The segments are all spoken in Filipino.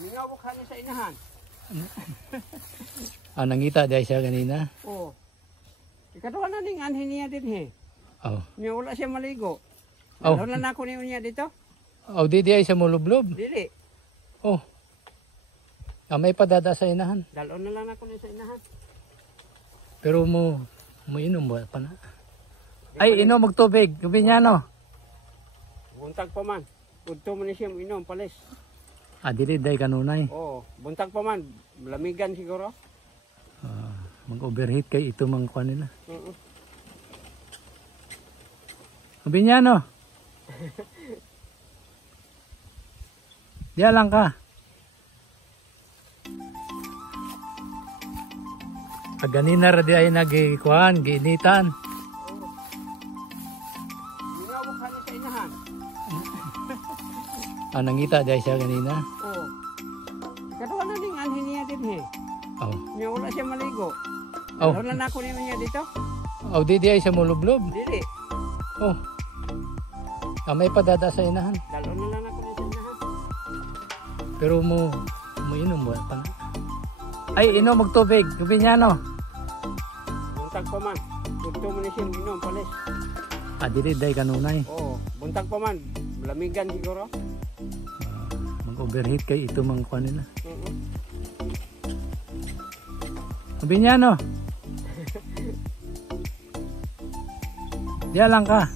Mingaw ka ni sa inahan. Nangita dahil siya kanina? Oo. Ikaduha na ning anhin niya din he. Oh. Niya wala siya maligo. Oh. Wala na ako niya dito. Di ay sa mulublob? Dili. Oh. May padada sa inahan. Dalon na lang ako niya sa inahan. Pero mo inom ba pa na? Ay, inom magtubig. Gabi niya no? Buntag pa man. Udto mo ni siya inom palis. Dili day kanunay. Oo. Buntag pa man. Lamigan siguro. Mag-overheat kay ito mang kuha nila. Gabi niya no? Diyan lang ka. Ganina ra di ay nagikuan, giinitan. Mingaw ka ni sa inahan. Nangita di ay siya ganina? Oo. Ikaduha na ning anhin niya din he. Oh. Niya wala siya maligo. Oh. Wala na ako niya dito. Di ay sa mulublob? Dili. Oh. May padada sa inahan. Dalon na lang ako niya sa inahan. Pero mo inom ba pa na? Ay, inom magtubig. Gabi niya no? Buntag pa man. Udto mo ni siya inom palis. Dili day kanunay. Oo. Buntag pa man. Lamigan siguro. Mag-overheat kay ito mang kuha nila. Gabi niya no? Diyan lang ka.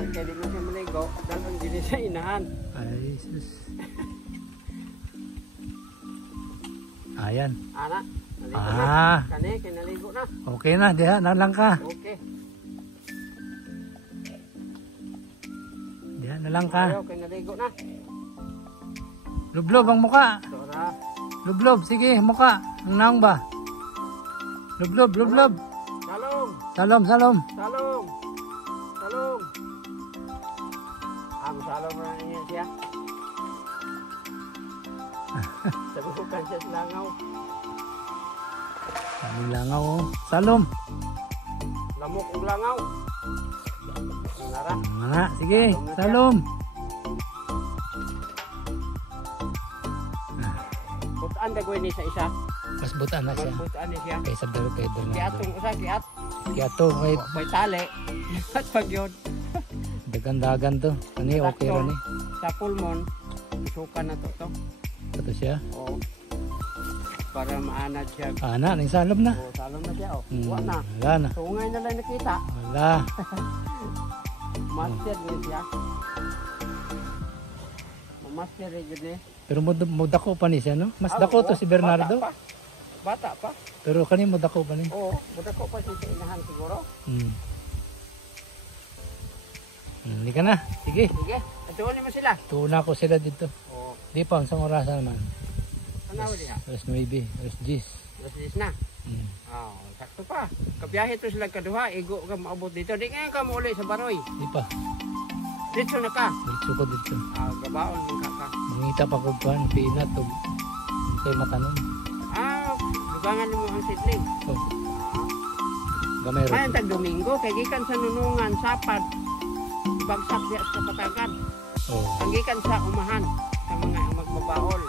Kaya di mo siya maligo. Dalon din sa inahan. Ay, sus. Ayan. Ana. Naligo na. Kani, kinaligo na. Okay na, diyan na lang ka. Okay. Diyan na lang ka. Ayaw, kinaligo na. Lublob ang muka. Dora. Lublob, sige, muka. Ang naong ba? Lublob. Salong. Salom. Salong. Salong na niya siya. Sabukan siya sa langaw. Aming langaw, oh. Salom. Lamok ang langaw. Nara. Nga, sige, salom. Butaan ka gawin ni sa isa. Mas butaan na siya. Butaan ni siya. Kaysa Bernardo. Kiatong usa, kiat. Kiato, May tali. At pag yun. dagan to. Kani okay ra ni. Sa pulmon, isukan na to. Ito siya. Oo. Para maanad siya. Ning salom na. Oo, salom na siya. Wala na. Wala na. Tungay na lang nakita. Wala. Master din siya. Master din eh. Pero mudako pa ni siya, no? Mas dako to si Bernardo. Bata pa. Pero kani mudako pa ni. Oo, mudako pa siya sa inahan siguro. Hindi ka na. Sige. Sige. Atuon mo sila. Tuna ko sila dito. Oo. Di pa, ang orasan naman. Ano niya? Alas 9, alas 10. Alas 10 na. Oo, sakto pa. Kabiyahe to sila kaduha, igo ka maabot dito. Di ngayon ka mauli sa Baroy. Di pa. Dito na ka. Dito ko dito. Gabaon mong ka. Mangita pa ko pa, pinat o kay matanom. Dugangan mo ang sidling. Oh. Gamay rin. Ayan tag Domingo, kay gikan sa nunungan, sapad. Bagsak diya sa Patagan. Oh. Ang gikan sa umahan, sa mga magbabaol.